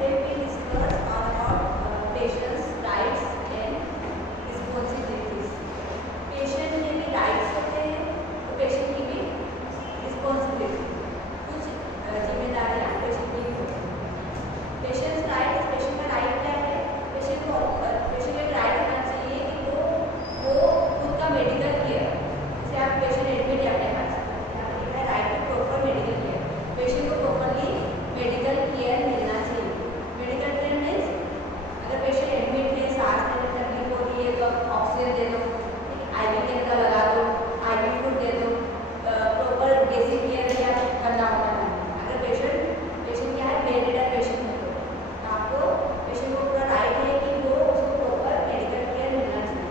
Today we discuss about patients' rights and responsibilities. Patient के भी राइट्स होते हैं तो पेशेंट की भी रिस्पॉन्सिबिलिटी, कुछ जिम्मेदारियाँ पेशेंट की भी होती हैं। पेशेंट्स राइट, पेशेंट का राइट क्या है? पेशेंट को राइट होना चाहिए कि वो खुद का मेडिकल केयर, जैसे आप पेशेंट एडमिट है अपने पास, यहाँ पर लिखा है right to proper medical care. Patient को प्रॉपरली मेडिकल केयर मिलना चाहिए। मेडिकल केयर मीन्स अगर पेशेंट एडमिट है, सांस लेने में तकलीफ हो रही है तो ऑक्सीजन दे दो, आईवी के अंदर लगा दो, आईवी फूड दे दो, प्रॉपर बेसिक केयर या करना होता है। अगर पेशेंट क्या है, बेड रिडन पेशेंट है तो आपको पेशेंट को पूरा राइट है कि वो उसको प्रॉपर मेडिकल केयर मिलना चाहिए।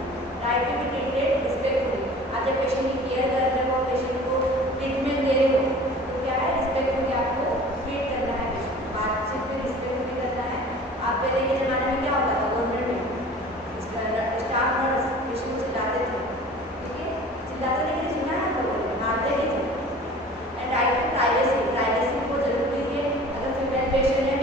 Right to be treated respectfully. आप जब पेशेंट की केयर कर रहे हो, पेशेंट को ट्रीटमेंट दे रहे हो तो क्या है, रिस्पेक्टफुली आपको ट्रीट करना है। पेशेंट बातचीत में रिस्पेक्टफुली करना है। आप पहले के ज़माने में क्या होता था, गवर्नमेंट में स्टाफ नर्स पेशेंट को चिल्लाते थे, ठीक है, चिल्लाते थे कि सुना है आप लोगों ने, मारते नहीं थे। And right to privacy, privacy बहुत जरूरी है। अगर फीमेल पेशेंट है